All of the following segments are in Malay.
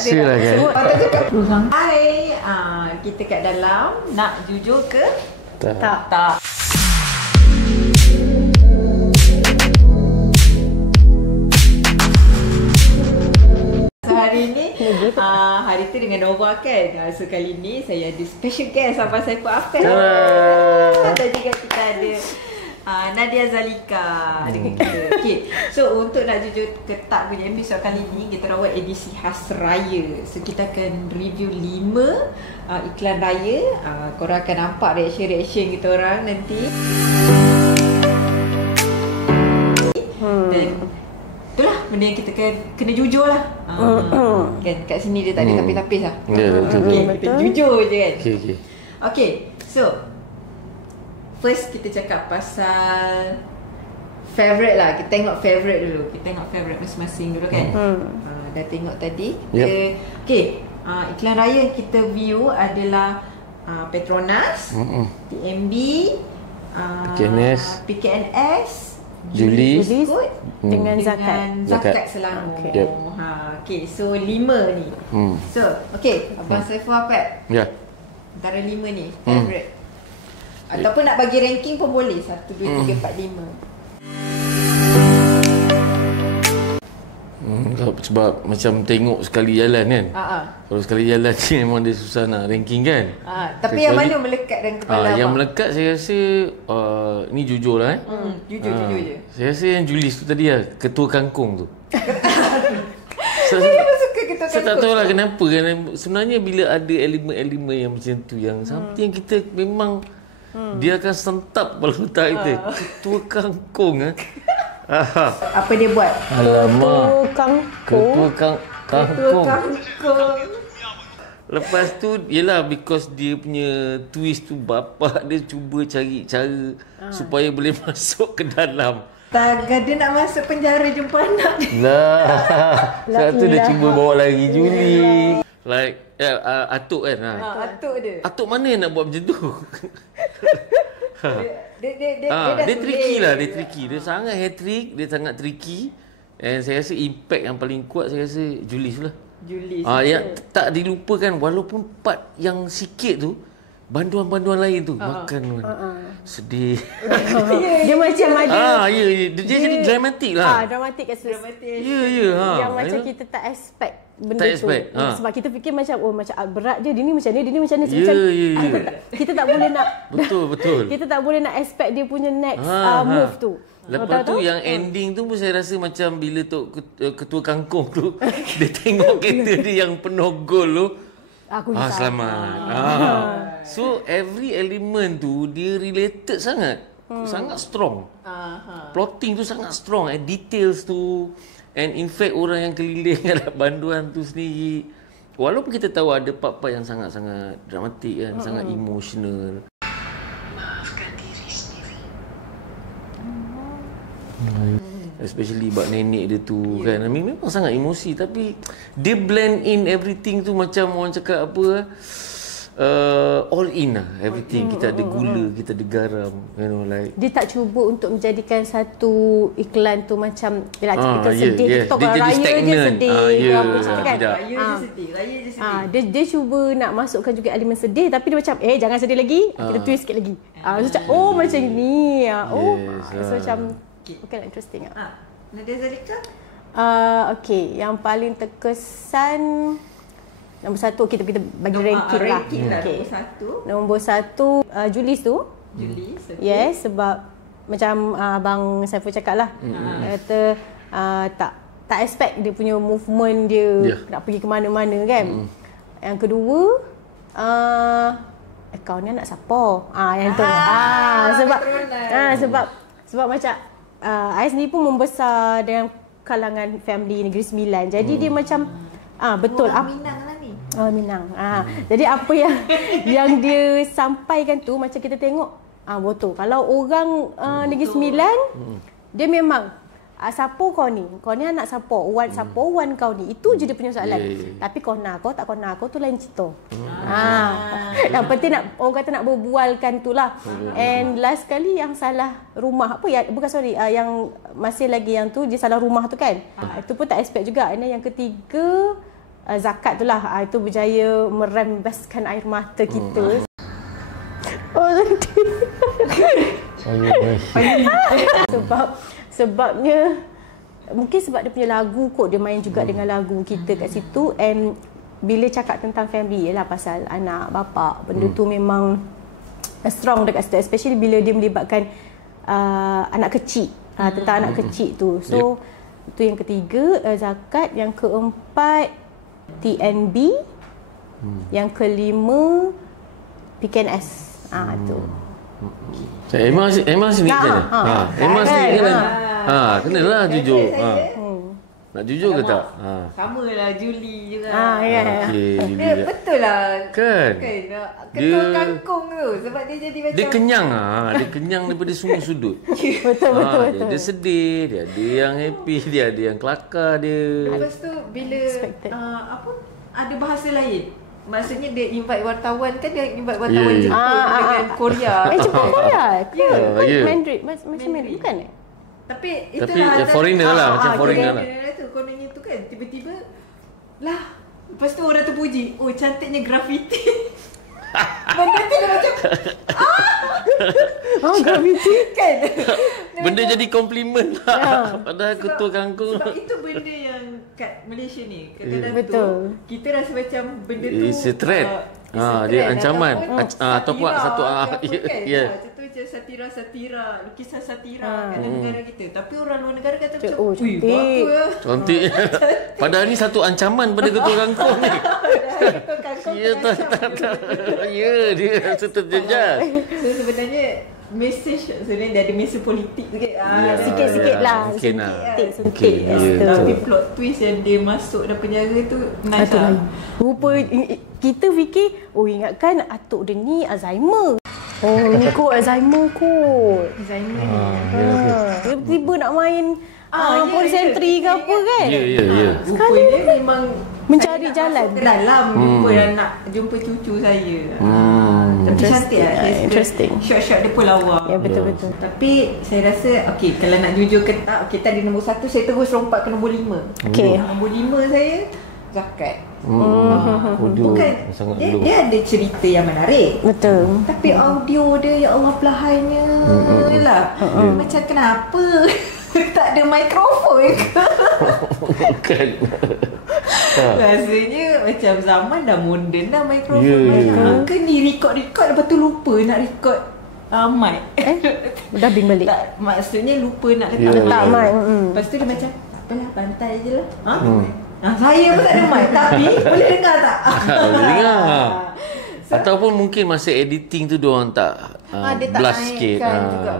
Silakan. Hai, kita kat dalam. Nak jujur ke? Tak. Hari ni hari tu dengan Nova kan. So kali ni saya ada special guest Abang Saiful Afkan. Dan juga kita ada Nadia Zalika dengan kita. Okay. So untuk nak jujur ke tak punya episod kali ni, kita rawat edisi khas raya. So kita akan review 5 iklan raya. Korang akan nampak reaction kita orang nanti. Dan itulah benda yang kita kena jujur lah. Kan kat sini dia tak ada tapis-tapis lah. Okay, kita jujur je kan. Okay, so first kita cakap pasal favourite lah. Kita tengok favourite dulu. Kita tengok favourite masing-masing dulu kan. Dah tengok tadi. Okay, iklan raya yang kita view adalah Petronas, TMB, PKNS, Julis dengan Zakat Selangor. Okay, so 5 ni. So, okay, Abang Saiful Afkan. Antara 5 ni, favourite. Ataupun nak bagi ranking pun boleh. 1, 2, 3, 4, 5. Sebab macam tengok sekali jalan kan. Kalau sekali jalan ni memang dia susah nak ranking kan. Tapi yang mana melekat dalam kepala yang melekat saya rasa ni jujur lah Jujur je. Saya rasa yang Julis tu tadi lah, ketua kangkung tu. Saya pun suka ketua kangkung. Saya tak tahu lah kenapa kan. Sebenarnya bila ada elemen-elemen yang macam tu, yang something kita memang dia akan sentap kepala otak kita. Ketua kangkung Apa dia buat? Alamak. Ketua kangkung. Kangkung. Lepas tu yelah, because dia punya twist tu, bapak dia cuba cari cara supaya boleh masuk ke dalam. Taga dia nak masuk penjara jumpa anak dia. Sebab tu dia cuba bawa lari Juli. Like Atuk kan. Atuk dia. Atuk mana yang nak buat macam tu? Dia tricky lah. Dia tricky. Dia sangat hat-trick. Dia sangat tricky. And saya rasa impact yang paling kuat, saya rasa Julis lah. Yang tak dilupakan, walaupun part yang sikit tu, banduan-banduan lain tu makan sedih. Dia macam ada dia jadi dramatik lah. Dramatik kat situ. Yang macam kita tak expect benda tu. Sebab kita fikir macam macam berat je, dia ni macam ni, kita tak boleh nak betul. Kita tak boleh nak expect dia punya next move tu. Lepas tu yang ending tu pun saya rasa macam bila ketua kangkung tu dia tengok kereta dia yang penuh gol tu, selamat. So every element tu dia related sangat. Sangat strong. Plotting tu sangat strong, and details tu, and in fact orang yang keliling dalam banduan tu sendiri, walaupun kita tahu ada part-part yang sangat-sangat dramatik kan, sangat emotional. Especially bab nenek dia tu kan, memang sangat emosi, tapi dia blend in everything tu macam orang cakap apa, all in lah everything. Kita ada gula, kita ada garam, like dia tak cuba untuk menjadikan satu iklan tu macam kita sedih, kita tahu raya je sedih, raya je sedih. Dia cuba nak masukkan juga elemen sedih, tapi dia macam jangan sedih lagi, kita twist sikit lagi. Macam ni. So macam interesting. Nadia Zalika? Okay, yang paling terkesan nombor 1, kita bagi ranking lah. Okay. Nombor 1 Julis tu. Okay. Yes, sebab macam Abang Saiful cakap lah. Kata tak expect dia punya movement dia nak pergi ke mana-mana kan. Yang kedua, kau ni anak siapa? Yang tu. Sebab macam I sendiri pun membesar dengan kalangan family Negeri Sembilan. Jadi dia macam betul Minang lah ni. Minang. Jadi apa yang dia sampaikan tu macam kita tengok betul. Kalau orang Negeri Sembilan, dia memang siapa kau ni? Kau ni anak siapa? Wan kau ni. Itu je dia punya soalan. Tapi kona kau tak kona kau tu lain cerita. Yang penting orang kata nak berbualkan tu lah. And last kali yang salah rumah yang masih lagi yang tu dia salah rumah tu kan. Itu pun tak expect juga. And yang ketiga zakat tu lah. Itu berjaya merembeskan air mata kita. Sebabnya mungkin sebab dia punya lagu kot, dia main juga dengan lagu kita kat situ. And bila cakap tentang family lah, pasal anak, bapa, benda tu memang strong dekat situ, especially bila dia melibatkan anak kecil, tentang anak kecil tu. So tu yang ketiga, zakat. Yang keempat TNB. Yang kelima PKNS. Tu. Emma sendiri kan? Emma sendiri kan? Kenalah jujur. Nak jujur ke tak? Sama lah Julie juga. Dia betul lah. Kan? Ketua kangkung tu. Sebab dia jadi macam... Dia kenyang dia kenyang daripada semua sudut. Betul. Dia sedih, dia ada yang happy, dia ada yang kelakar dia. Lepas tu bila ada bahasa lain. Maksudnya dia invite wartawan kan, dia invite wartawan Jepun dengan Korea. Jepun Korea ke? Ya. Mandarin macam Mandarin bukan Tapi itulah foreigner lah, macam foreigner lah. Kononnya tu kan tiba-tiba lah. Lepas tu orang terpuji, oh cantiknya graffiti. Benda tu dia macam graffiti kan. Benda jadi komplimen lah. Padahal ketua kangkung. Sebab itu benda yang kat Malaysia ni kadang-kadang betul. Kita rasa macam benda tu It's a threat. Dia ancaman ataupun satu Contoh macam satira, lukisan satira kat negara kita. Tapi orang luar negara kata macam cantik. Padahal ni satu ancaman pada ketua kangkung ni. Ya tak. Ya, dia rasa terjejas. So sebenarnya mesej sebenarnya dia ada mesej politik sikit. Sikit-sikit lah. Suntik. Tapi plot twist yang dia masuk dalam penjara tu nice lah. Rupa kita fikir, ingatkan atuk dia ni Alzheimer. Ni kot Alzheimer kot. Tiba-tiba nak main Polsentri ke apa kan. Ya. Rupanya memang mencari jalan ke dalam jumpa nak jumpa cucu saya. Tapi cantik lah. Interesting. Shot-shot dia pun lawa. Ya, betul-betul. Tapi saya rasa kalau nak jujur ke tak, tadi nombor 1 saya terus lompat ke nombor 5. Nombor 5 saya zakat. Bukan dia ada cerita yang menarik. Betul. Tapi audio dia, ya Allah, pelahainya lah. Macam kenapa tak ada mikrofon ke? Bukan. Rasanya macam zaman dah moden dah mikrofon. Ke ni record lepas tu lupa nak record mic. Dah bing balik. Maksudnya lupa nak letak mic. Lepas tu dia macam apalah, bantai je lah. Saya pun tak ada mic. Tapi boleh dengar tak? Boleh dengar. Ataupun mungkin masa editing tu diorang tak blast sikit.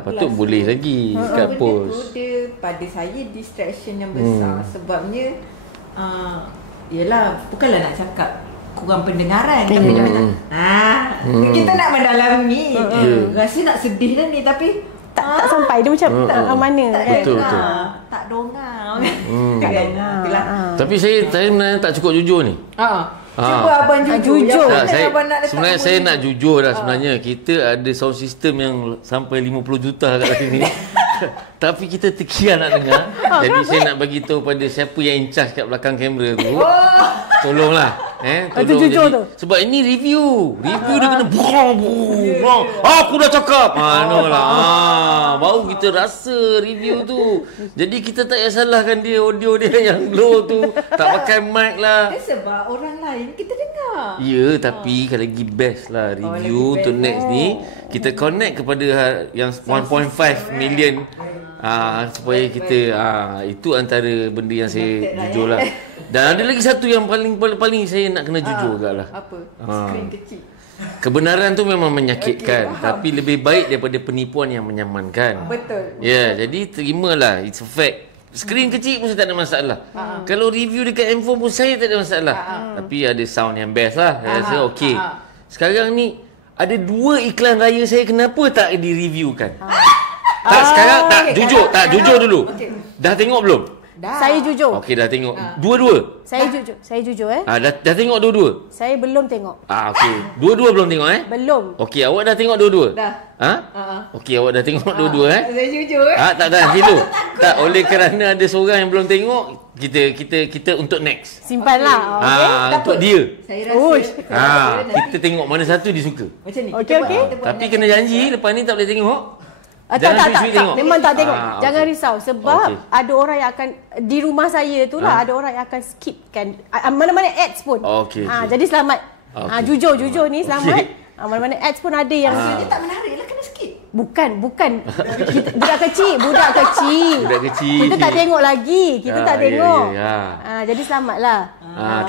Patut boleh lagi kat post. Dia pada saya distraction yang besar. Sebabnya yelah, bukanlah nak cakap kurang pendengaran. Tapi dia macam kita nak mendalami. Rasa nak sedih dah ni tapi tak sampai. Dia macam mana kan? Betul. Tak dongang. Itulah. Tapi saya tak cukup jujur ni. Cuba abang jujur. Sebenarnya saya nak jujur dah sebenarnya. Kita ada sound system yang sampai 50 juta kat sini. Tapi kita terkian nak dengar. Jadi saya nak bagi tahu pada siapa yang in charge kat belakang kamera tu. Tolonglah. Tolong jujur jadi, tu. Sebab ini review dia kena brong. Aku dah cakap. Baru kita rasa review tu. Jadi kita tak payah salahkan dia, audio dia yang low tu. Tak pakai mic lah. Sebab orang lain kita dengar. Ya, tapi lagi best lah review untuk next ni. Kita connect kepada yang 1.5 million. Supaya kita itu antara benda yang saya jujur lah. Dan ada lagi satu yang paling saya nak kena jujur agak lah. Apa? Skrin kecil. Kebenaran tu memang menyakitkan, tapi lebih baik daripada penipuan yang menyamankan. Betul. Ya, jadi terimalah, it's a fact. Skrin kecil pun saya tak ada masalah. Kalau review dekat handphone pun saya tak ada masalah. Tapi ada sound yang best lah. Saya rasa okey. Sekarang ni ada 2 iklan raya saya, kenapa tak di-reviewkan? Tak, sekarang tak jujur, tak jujur dulu. Dah tengok belum? Dah. Saya jujur. Okey, dah tengok. Dua-dua. Saya jujur Dah tengok dua-dua. Saya belum tengok. Okey. Dua-dua belum tengok Belum. Okey, awak dah tengok dua-dua? Dah. Okey, awak dah tengok dua-dua Saya jujur tak dulu. Tak, oleh kerana ada seorang yang belum tengok, kita untuk next. Simpanlah. Untuk dia. Saya rasa Kita tengok mana satu dia suka. macam ni. Okey. Tapi kena janji lepas ni tak boleh tengok. Tak, Jangan sui-sui tengok. memang tak tengok. Jangan okey. risau sebab ada orang yang akan di rumah saya tu lah ada orang yang akan skipkan mana-mana ads pun. Okey. Jadi selamat. Jujur ni selamat. Okey. Mana-mana ads pun ada yang Dia tak menarik lah, kena skip. bukan budak kecil. Kita tak tengok lagi. Kita tak tengok. Jadi selamatlah.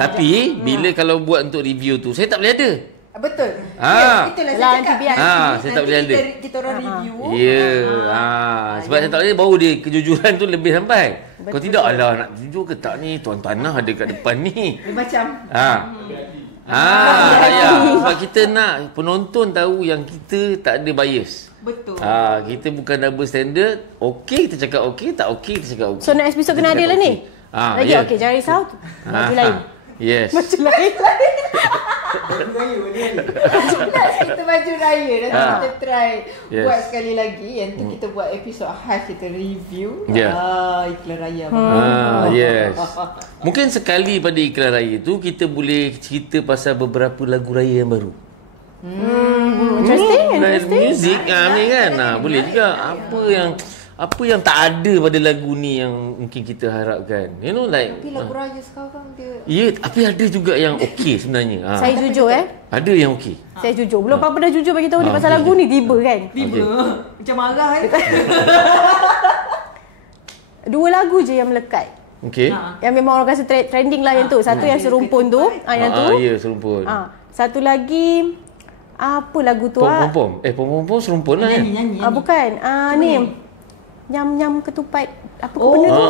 Tapi bila kalau buat untuk review tu, saya tak boleh ada. Betul. Itulah Lah, saya cakap. biar. Saya tak boleh ada. Kita orang review. Sebab saya tak boleh, baru dia kejujuran tu lebih sampai. Kalau tidak, alah nak jujur ke tak ni, tuan tanah ada kat depan ni. Dia macam Sebab kita nak penonton tahu yang kita tak ada bias. betul. Kita bukan double standard. Okey kita cakap okey, tak okey kita cakap okey. So next episode kena ada lah ni. Lagi okey, jangan risau. Baju lain. Yes. Baju lain. Kita baju raya. Nanti kita try buat Yes. sekali lagi. Yang tu kita buat episod khas, kita review iklan raya. Yes. Mungkin sekali pada iklan raya tu kita boleh cerita pasal beberapa lagu raya yang baru. Interesting. Music ni kan. Boleh juga. Apa yang tak ada pada lagu ni yang mungkin kita harapkan. You know like Tapi lagu raya sekarang dia tapi ada juga yang okey sebenarnya. Saya jujur Ada yang okey. Saya jujur. Belum apa-apa dah jujur bagi tahu ni pasal lagu ni tiba kan. macam marah kan. Dua lagu je yang melekat. Okey. Yang memang orang rasa trending lah yang tu. Satu yang serumpun tu, yang tu. Ya, serumpun. Satu lagi apa lagu tu Pom-pom. Pom-pom serumpun lah kan. Nyanyi. bukan. Ni nyam-nyam ketupat. Apa benda tu?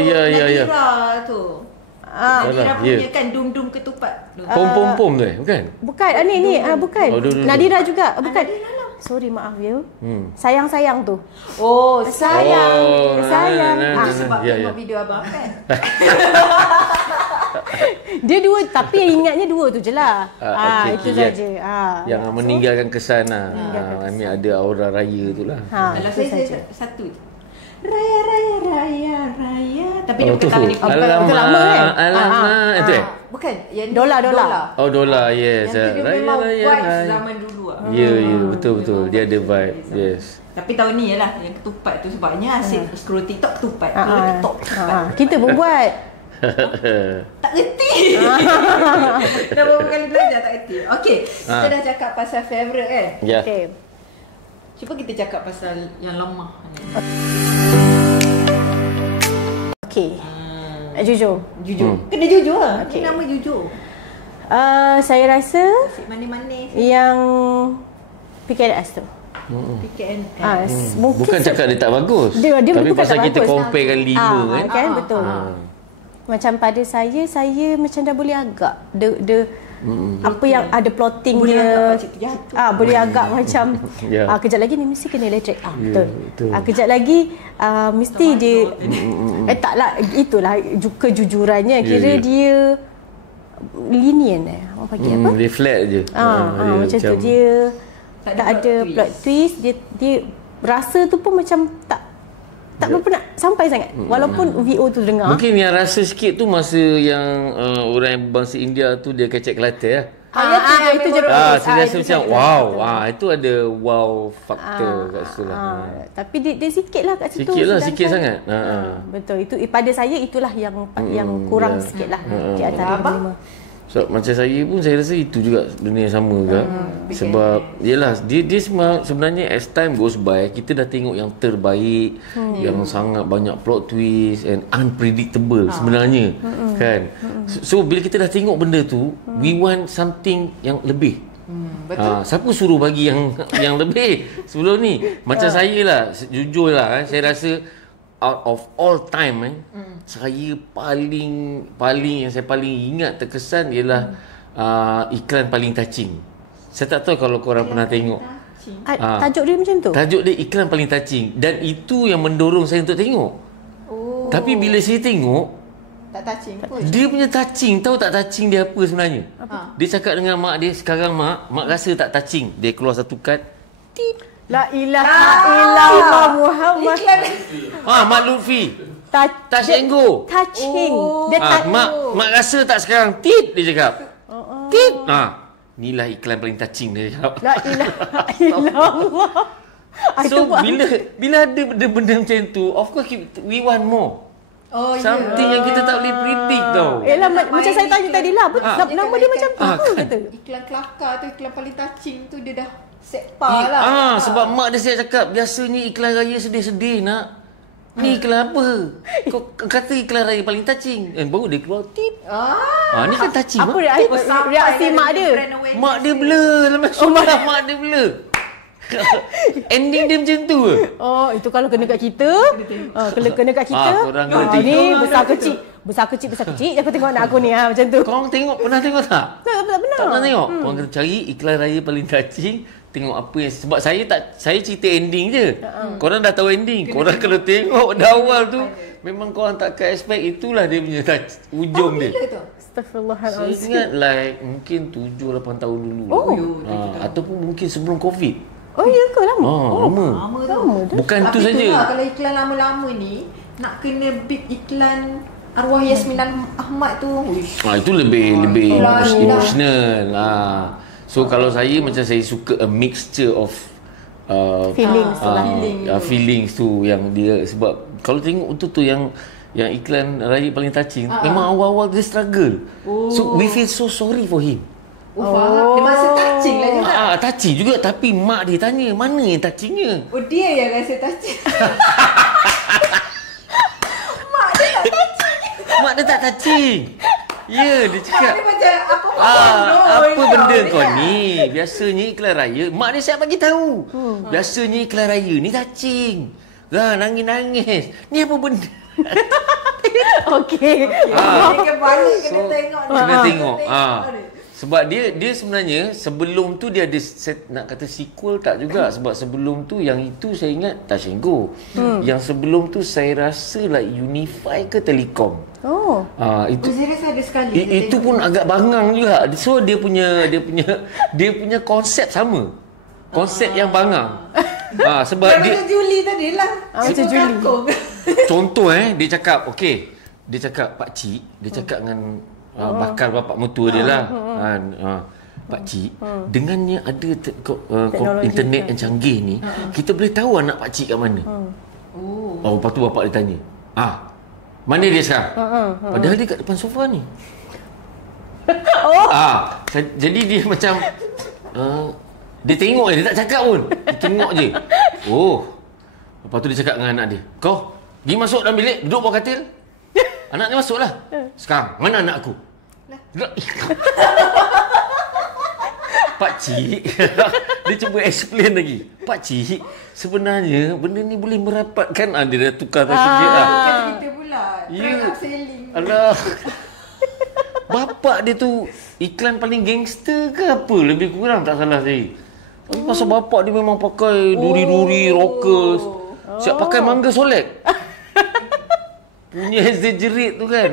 Ya. Nadira tu. Nadira punya kan dum-dum ketupat. Pom-pom tu bukan? Bukan. Ni bukan. Nadira juga. Bukan. Sorry, maaf ya. Sayang-sayang tu. Sayang. Sebab tengok video abang kan. Dia dua, tapi yang ingatnya dua tu je lah. Itu saja. Yang meninggalkan kesan lah. Ambil ada aura raya tu lah. Kalau saya satu je. Raya. Tapi dia bukan tahun ni. Itu lama kan? Alamak. Itu Bukan. Yang Dola. Dola, yes. Yang tu dia memang vibes zaman dulu lah. Ya, betul. Dia ada vibe, yes. Tapi tahun ni lah yang ketupat tu sebabnya asyik scroll TikTok ketupat. Scroll TikTok ketupat. Kita pun buat. Tak reti. Dah berapa kali belajar tak reti. Okey, kita dah cakap pasal favourite kan? Ya. Okay. Cuba kita cakap pasal yang lemah ni. Okay. Jujur. Kena jujur lah. Okey. Ini nama jujur. Saya rasa Asyik manis-manis. yang PKNS tu. Mungkin Bukan cakap dia tak bagus. Dia tapi bukan pasal tak kita bagus. comparekan lima kan. Kan betul. Macam pada saya macam dah boleh agak apa yang ada plotting Boleh dia. agak pakcik terjatuh. Boleh agak macam kejap lagi ni mesti kena elektrik. Betul. Kejap lagi mesti dia taklah, itulah kejujurannya. Kira dia lenient orang panggil apa? Dia flat je. Macam tu dia tak ada plot twist. Dia rasa tu pun macam tak berapa nak sampai sangat. Walaupun VO tu dengar. Mungkin yang rasa sikit tu masa yang orang yang berbangsa India tu dia kecek Kelantan ya. Itu je. Saya rasa macam wow. Itu ada wow faktor kat situ lah. Tapi dia sikit lah kat situ. Sikit sangat. Betul. Itu pada saya itulah yang kurang sikit lah di antara lima. So, macam saya pun saya rasa itu juga benda yang sama juga. Sebab yalah dia sebenarnya as time goes by kita dah tengok yang terbaik, yang sangat banyak plot twist and unpredictable sebenarnya kan. So bila kita dah tengok benda tu, we want something yang lebih. Betul. Siapa suruh bagi yang lebih sebelum ni? Macam saya lah, jujur lah saya rasa out of all time saya paling yang saya paling ingat terkesan ialah iklan paling touching. Saya tak tahu kalau korang pernah tengok. Tajuk dia macam tu? Tajuk dia iklan paling touching. Dan itu yang mendorong saya untuk tengok. Tapi bila saya tengok, tak touching pun. Dia punya touching, tahu tak touching dia apa sebenarnya? Dia cakap dengan mak dia, sekarang mak rasa tak touching. Dia keluar satu kad. Tit. La ilaha illallah Muhammad. Mak Lutfi. Touch and go. Touching. Mak rasa tak sekarang? Tit, dia cakap. Tit. Inilah iklan paling touching dia cakap. La ilaha illallah. So bila ada benda macam tu, of course we want more. Something yang kita tak boleh predict tau. Yalah, macam saya tanya tadi lah, nama dia macam tu apa kata? Iklan kelakar tu, iklan paling touching tu dia dah set par lah. Sebab mak dia saya cakap, biasanya iklan raya sedih-sedih nak. Ni iklan apa? Kau kata iklan raya paling touching. Baru dia keluar tit. Ni kan touching. Apa reaksi mak dia? Mak dia blur. Mak dia blur. Ending dia macam tu ke? Itu kalau kena kat kita. Kalau kena kat kita. Ni besar kecil aku tengok anak aku ni macam tu. Korang pernah tengok tak? Tak pernah. Tak pernah tengok. Korang kena cari iklan raya paling touching. Tengok apa yang, sebab saya cerita ending je. Korang dah tahu ending. Korang kalau tengok dah awal tu, memang korang takkan expect itulah dia punya ujung dia. Astagfirullahaladzim. Saya ingat like mungkin 7-8 tahun dulu. Ataupun mungkin sebelum COVID. Ya ke lama? Lama dah. Bukan tu saja. Kalau iklan lama-lama ni nak kena big iklan arwah Yasmin Ahmad tu. Itu lebih emotional. So kalau saya macam saya suka a mixture of feelings tu yang dia, sebab kalau tengok tu yang iklan raya paling touching, memang awal-awal dia struggle. So we feel so sorry for him. Dia masa touching lah juga. Touching juga, tapi mak dia tanya mana yang touchingnya. Dia yang rasa touching. Mak dia tak touching. Ya, dia cakap. Dia macam apa benda kau ni? Biasanya iklan raya, mak dia siap bagi tahu. Biasanya iklan raya ni touching. Nangis-nangis. Ni apa benda? Okey. Kena tengok. Sebab dia sebenarnya sebelum tu dia ada nak kata sequel tak juga, sebab sebelum tu yang itu saya ingat Touch and Go. Yang sebelum tu saya rasa like Unify ke Telekom. Itu saya rasa ada sekali. Itu pun agak bangang juga. So dia punya punya konsep sama. Konsep yang bangang. Sebab dia macam Julie tadi lah. Macam Julie. Contoh dia cakap, okey. Dia cakap pak cik, dia cakap dengan bakal bapak mertua dia lah. Pak cik, dengannya ada internet yang canggih ni, kita boleh tahu anak pak cik kat mana. Lepas tu bapak dia tanya, mana dia sekarang? Padahal dia kat depan sofa ni. Jadi dia macam dia tengok je, dia tak cakap pun. Dia tengok je. Lepas tu dia cakap dengan anak dia, kau pergi masuk dalam bilik, duduk bawah katil. Anak dia masuklah. Sekarang mana anak aku? Pak cik, dia cuba explain lagi. Pak cik, sebenarnya benda ni boleh merapatkan. Dia dah tukar sikit lah. Kita pula trend upselling. Alah. Bapak dia tu iklan paling gangster ke apa? Lebih kurang tak salah saya. Tapi pasal bapak dia memang pakai duri-duri, rockers. Siap pakai mangga solek. Punya exaggerate tu kan.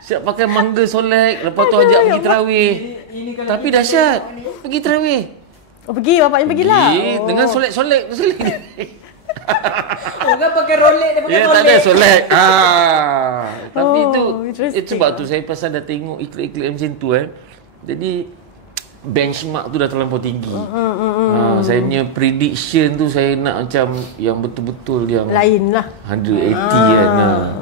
Siap pakai mangga solek. Lepas tu ajak pergi terawih. Tapi dahsyat. Pergi terawih. Pergi, bapaknya pergilah. Dengan solek-solek tu sekali. Orang pakai Rolex, dia pakai Rolex. Tak ada solek. Tapi itu sebab tu saya pasal dah tengok iklan-iklan macam tu Jadi benchmark tu dah terlampau tinggi. Saya punya prediction tu saya nak macam yang betul-betul yang lain lah, 180 kan.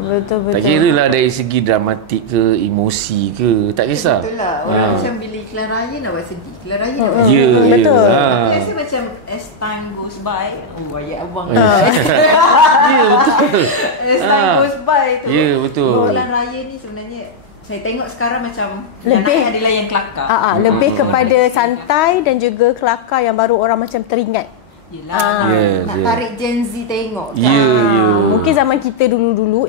Betul-betul. Tak kira lah dari segi dramatik ke, emosi ke, tak kisah. Betul lah. Orang macam bila iklan raya nak buat sedih, iklan raya nak buat sedih. Betul. Aku rasa macam as time goes by, ayat abang. Ya, betul. As time goes by tu. Ya, betul. Iklan raya ni sebenarnya saya tengok sekarang macam lebih adalah yang kelakar. Lebih kepada santai dan juga kelakar yang baru orang macam teringat. Yelah, nak tarik Gen Z tengok kan. Yeah. Mungkin zaman kita dulu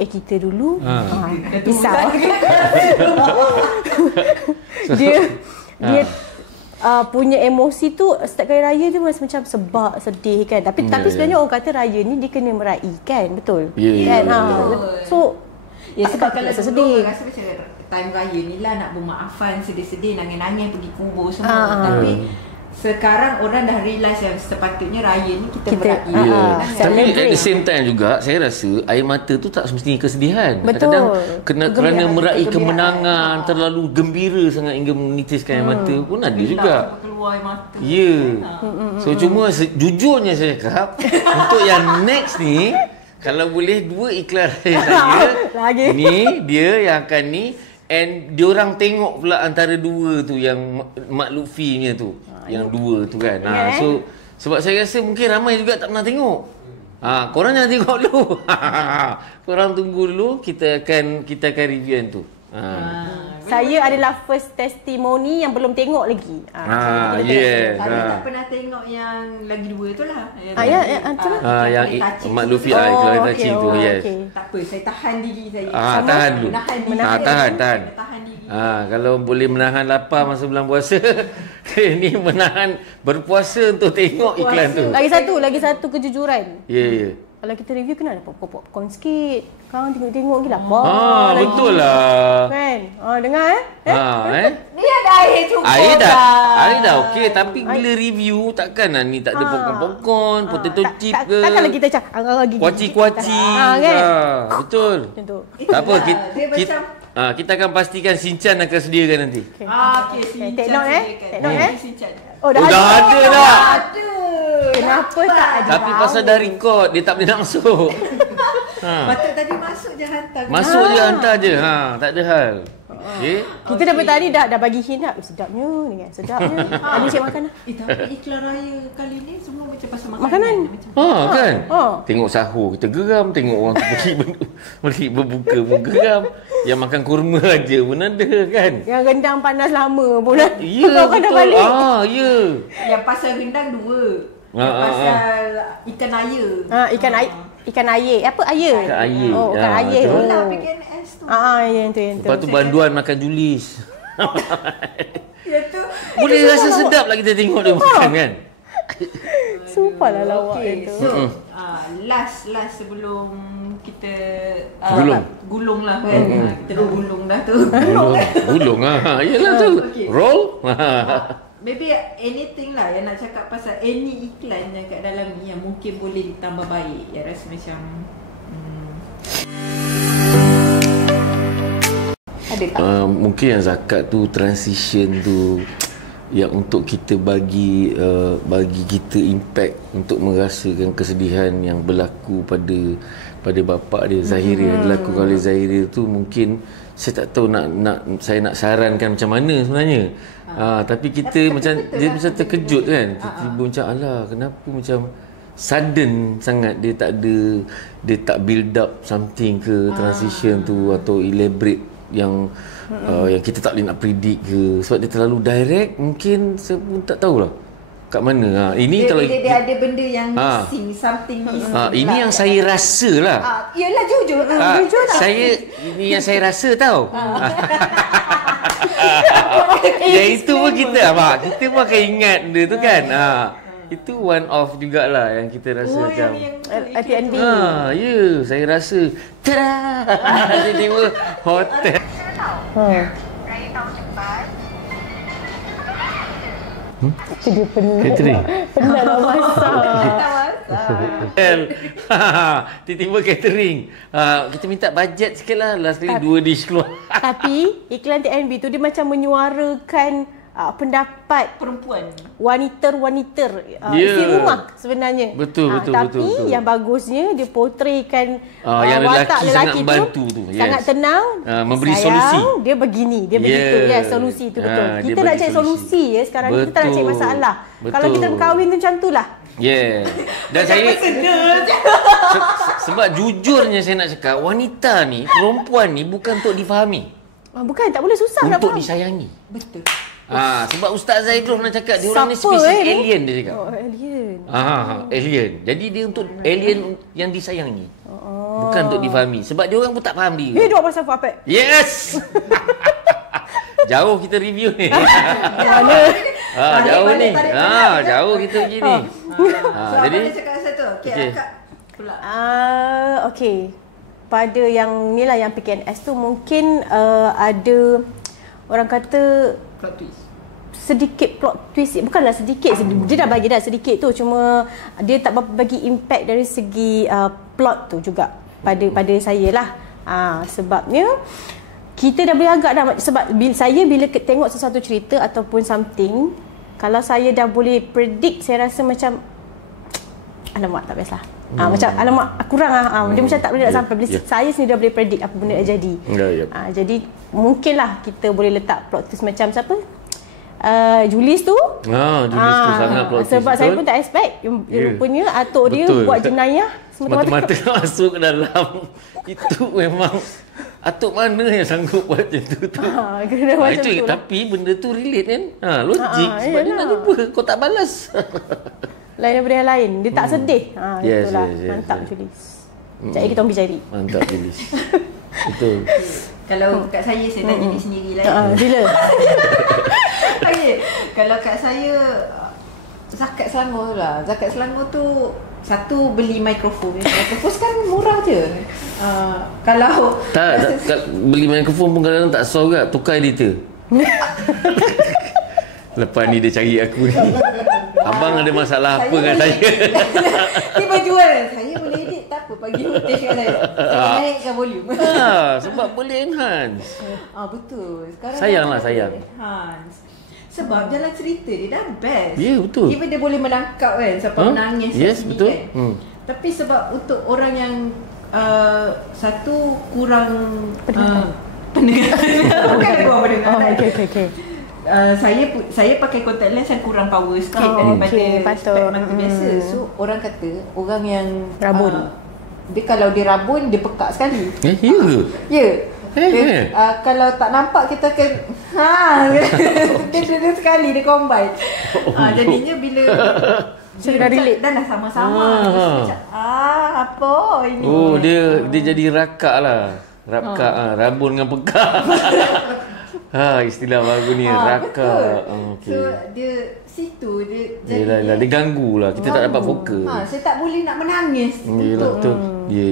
dia punya emosi tu setiap kali raya tu macam sebab sedih kan. Tapi sebenarnya orang kata raya ni dia kena meraihkan, betul? Kan? So sebab kalau sedih rasa macam time raya ni lah nak bermaafan, sedih-sedih, nangis-nangis, pergi kubur semua. Tapi sekarang orang dah realise yang sepatutnya raya ni kita berakhir. Tapi at the same time juga saya rasa air mata tu tak semestinya kesedihan. Kadang-kadang kerana meraih kemenangan terlalu gembira sangat hingga menitiskan air mata pun ada juga. Keluar air mata. So cuma jujurnya saya cakap untuk yang next ni kalau boleh 2 iklan saya ni dia yang akan ni, and diorang tengok pula antara 2 tu yang Mak Lutfi punya tu. Yang 2 tu kan. So sebab saya rasa mungkin ramai juga tak pernah tengok. Korang jangan tengok dulu. Korang tunggu dulu, kita akan review yang tu. Saya adalah first testimony yang belum tengok lagi. Tapi tak pernah tengok yang lagi 2 tu lah. Yang Mak Lutfi Iklan Touching tu. Tak apa, saya tahan diri saya. Tahan dulu. Tahan. diri. Kalau boleh menahan lapar masa bulan puasa, ni menahan berpuasa untuk tengok iklan tu. Lagi satu kejujuran. Kalau kita review kena ada popcorn sikit. Kau tengok lagi lapar. Betul lah. Kan? Dengar Ni ada air cukup. Air dah okey, tapi bila review takkan ni tak ada popcorn, potato chip ke. Takkan lagi kita cakap kuaci-kuaci. Betul. Tak apa, kita akan pastikan Sinchan akan sediakan nanti. Sinchan. Take note Sinchan. Dah ada dah. Kenapa tak ada? Tapi pasal dah record, dia tak boleh nak masuk. Patut tadi masuk je hantar. Masuk je hantar je. Tak ada hal. Kita daripada tadi dah bagi hint dah. Sedapnya ni kan. Sedapnya. Tadi cik makan. Tapi iklan raya kali ni semua macam pasal makanan. Kan? Tengok sahur kita geram, tengok orang pergi berbuka pun geram. Yang makan kurma aja pun ada kan. Yang rendang panas lama pun ada. Betul. Yang pasal rendang 2. Yang pasal ikan air. Ikan air. Apa air? Ikan air. Ikan air. Itulah PKNS tu. Yang tu. Lepas tu banduan makan julis. Boleh Itu rasa sedap lah kita tengok dia makan kan. Sumpahlah lawak itu. So, last sebelum kita gulung lah kan. Kita dah gulung dah tu. Gulung Yalah tu. Roll. Maybe anything lah yang nak cakap pasal any iklan yang kat dalam ni yang mungkin boleh ditambah baik. Yang rasa macam ada tak? Mungkin yang zakat tu, transition tu, yang untuk kita bagi kita impact untuk merasakan kesedihan yang berlaku pada bapa dia Zahiri, yang dilakukan oleh Zahiri tu, mungkin saya tak tahu saya nak sarankan macam mana sebenarnya. Tapi kita macam dia macam terkejut kan, tiba-tiba macam alah kenapa macam sudden sangat, dia tak build up something ke transition tu atau elaborate yang kita tak boleh nak predict ke, sebab dia terlalu direct. Mungkin saya pun tak tahulah kat mana. Ini kalau dia ada benda yang missing, something missing. Ini yang saya rasa lah. Yalah jujur. Jujur lah. Ini yang saya rasa tau. Yang itu pun kita pun akan ingat benda tu kan. Itu one of jugalah yang kita rasa macam ATNB. Saya rasa tiba-tiba hotel. Raya tahun depan. Dia catering. Penat nak masak. Tiba-tiba catering. Kita minta bajet sikit lah. Last kali 2 dish keluar. Tapi iklan TNB tu dia macam menyuarakan pendapat perempuan, wanita isteri rumah sebenarnya. Betul. Tapi yang bagusnya dia portraykan yang watak lelaki tu yes, sangat tenang, memberi sayang, solusi. Dia begini, dia begitu. Solusi tu betul. Kita nak cari solusi sekarang ni, kita tak nak cari masalah. Kalau kita berkahwin tu macam itulah. Dan saya sebab jujurnya saya nak cakap, wanita ni, perempuan ni bukan untuk difahami. Bukan, tak boleh susah nak untuk faham. disayangi. Betul. Sebab Ustaz Zaidul pernah cakap dia orang ni spesies alien, dia cakap. Alien. Alien. Jadi dia untuk alien yang disayangi. Bukan untuk difahami. Sebab dia orang pun tak faham dia. Hidup pasal Fapet. Yes. Jauh kita review ni. Mana? Jauh ni. Jauh kita pergi ni. So jadi apa cakap satu? Okey, akak pula. Okey. Pada yang ni lah yang PKNS tu mungkin ada orang kata plot twist. Sedikit plot twist, bukanlah sedikit, dia dah bagi dah sedikit tu, cuma dia tak berapa bagi impact dari segi plot tu juga pada saya lah. Sebabnya kita dah boleh agak dah, sebab saya bila tengok sesuatu cerita ataupun something, kalau saya dah boleh predict, saya rasa macam alamak tak biasa. Macam alamak kurang dia macam tak boleh nak sampai bila saya sendiri dah boleh predict apa benda yang jadi. Jadi mungkinlah kita boleh letak plot twist macam siapa? Julis tu. Julis tu sangat plot twist. Sebab saya pun tak expect. Rupanya atuk dia buat jenayah semata-mata masuk ke dalam. Itu memang atuk mana yang sanggup buat macam tu. Itu tapi benda tu relate kan. Logik sebab dia nak lupa kau tak balas. Lain daripada yang lain. Dia tak sedih. Itulah. Mantap Julis. Jadi kita pergi cari. Mantap Julis. Betul. Kalau kat saya tanya diri sendiri lah. Bila? Okay. Kalau kat saya zakat Selangor tu lah. Zakat Selangor tu satu beli mikrofon. Mikrofon sekarang murah je. Kalau tak beli mikrofon pun kadang-kadang tak solve juga. Tukar editor. Lepas ni dia cari aku ni. Abang ada masalah apa dengan saya? Dia berjual. Saya boleh edit tak apa. Bagi footage kat saya. Saya naikkan volume. Sebab boleh enhance. Betul. Sekarang sayanglah sayang. Enhance. Sebab jalan cerita dia dah best. Ya, betul. Even dia boleh menangkap kan sampai menangis. Yes, betul. Kan. Tapi sebab untuk orang yang satu kurang pendengar. Bukan kurang pendengar. Okay. Saya pakai contact lens yang kurang power sikit daripada spek mata biasa. So orang kata orang yang rabun, dia kalau dia rabun dia pekak sekali. Ya. Kalau tak nampak kita akan dia sekali dia combine. Jadinya bila sudah relate dah sama-sama. Macam apa ini? Dia jadi rakak lah. Rabun dengan pekak. Istilah baru ni, raka. So dia situ dia Yelah, dia ganggu lah. Kita tak dapat fokus. Saya tak boleh nak menangis. Yelah, betul.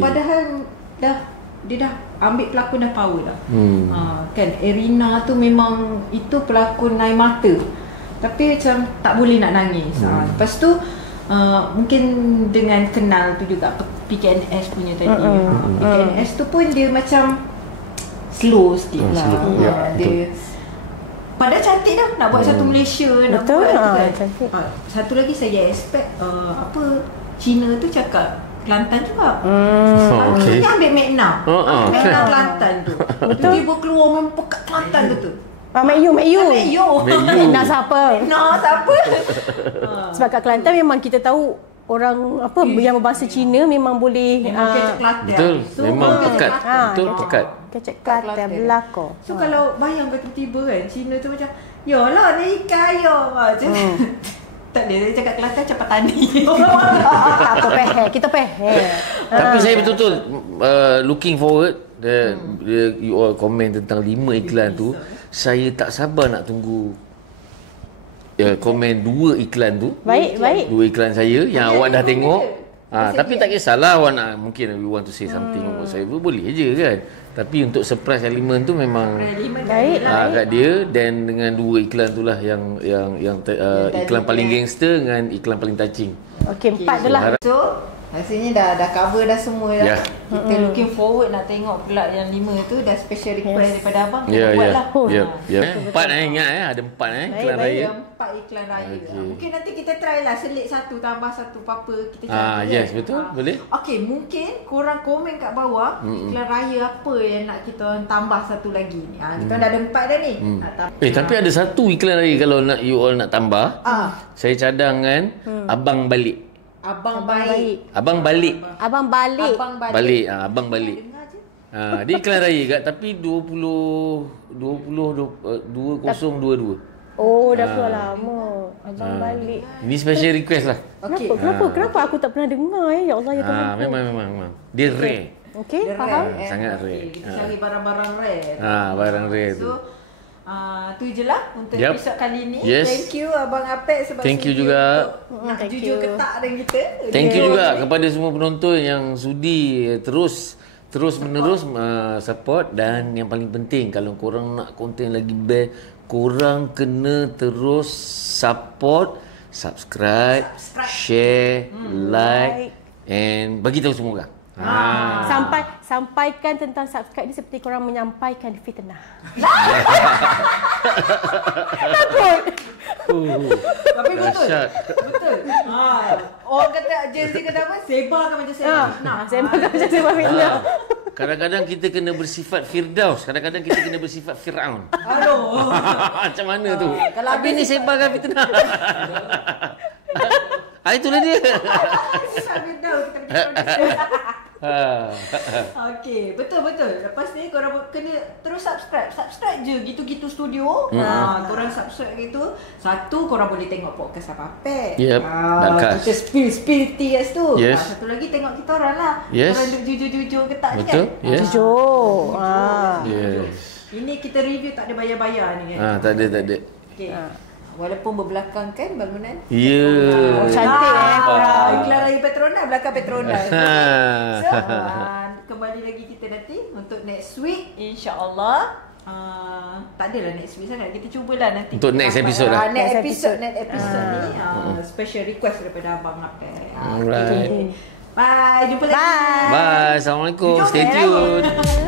Padahal dia dah ambil pelakon dah power dah. Kan Erina tu memang itu pelakon air mata. Tapi macam tak boleh nak nangis. Lepas tu mungkin dengan kenal tu juga PKNS punya tadi. PKNS tu pun dia macam slow sikit lah. Dia padahal cantik dah nak buat satu Malaysia. Nak buat cantik. Satu lagi saya expect Cina tu cakap Kelantan juga. Dia ambil makna. Makna Kelantan tu. Betul. Dia berkeluar memang pekat Kelantan tu. Mek Yu. Nak siapa? Sebab kat Kelantan memang kita tahu orang yang berbahasa Cina memang boleh kecek Kelantan. Betul. Memang pekat. Betul pekat. Kecek Kelantan belakang. So kalau bayangkan tiba-tiba kan Cina tu macam yalah ni ikan macam tak dia cakap Kelantan cepat tani. Tak apa kita Tapi saya betul-betul looking forward you all komen tentang 5 iklan tu. Saya tak sabar nak tunggu komen 2 iklan tu. Baik. 2 iklan saya yang awak dah tengok. Tapi tak kisahlah awak nak, mungkin you want to say something about saya boleh je kan. Tapi untuk surprise element tu memang baik kat dia, dan dengan 2 iklan tu lah yang iklan paling gangster dengan iklan paling touching. Okey, 4 dah lah. So rasanya dah cover dah semua dah. Yeah. Kita looking forward nak tengok pula yang 5 tu. Dah special request daripada abang. Kita buat lah. 4 ingat ada 4 iklan raya. 4 iklan raya. Mungkin nanti kita try lah selit satu tambah satu apa kita cari. Yes, betul. Boleh. Okey, mungkin korang komen kat bawah iklan raya apa yang nak kita tambah satu lagi ni. Kita dah ada 4 dah ni. Tapi ada satu iklan raya kalau nak you all nak tambah. Saya cadangkan Abang Balik. Abang balik. Abang balik. Dia iklan raya kat tapi 2022. Dah keluar lama. Abang balik. Ini special request lah. Okey. Kenapa aku tak pernah dengar ya Allah ya Tuhan. Memang. Dia rare. Okey, faham. Sangat rare. Kita cari barang-barang rare. Barang rare tu. So Tu je lah untuk episod kali ni. Yes. Thank you Abang Apek sebab thank you juga nak jujur ketak dengan kita. Thank you juga kepada semua penonton yang sudi terus menerus support. Dan yang paling penting, kalau korang nak konten lagi best, korang kena terus support, subscribe. Share, like and bagi tahu semua orang. Sampaikan tentang subscribe ni seperti korang menyampaikan fitnah. Takut. Tapi betul. Orang kata Gen Z kata apa? Sebarkan macam fitnah. Sebarkan macam sebar fitnah. Kadang-kadang kita kena bersifat Firdaus, kadang-kadang kita kena bersifat Firaun. Aduh. Macam mana tu? Tapi ni sebarkan fitnah. Itulah dia. Okey, betul. Lepas ni korang kena terus subscribe je gitu-gitu studio. Korang subscribe gitu. Satu, korang boleh tengok podcast apa-apa. Kita spill TS tu. Satu lagi tengok kita orang lah. Korang duk jujur-jujur ketak ni kan. Jujur. Ini kita review tak ada bayar-bayar ni kan. Tak ada. Okey. Walaupun berbelakang kan bangunan. Cantik iklan lagi Petronas, belakang Petronas. So, kembali lagi kita nanti untuk next week, insya-Allah. Tak adalah next week sangat. Kita cubalah nanti. Untuk next episode lah. Next episode ni special request daripada Abang Apek. Alright. Bye, jumpa lagi. Bye. Assalamualaikum. Stay tune.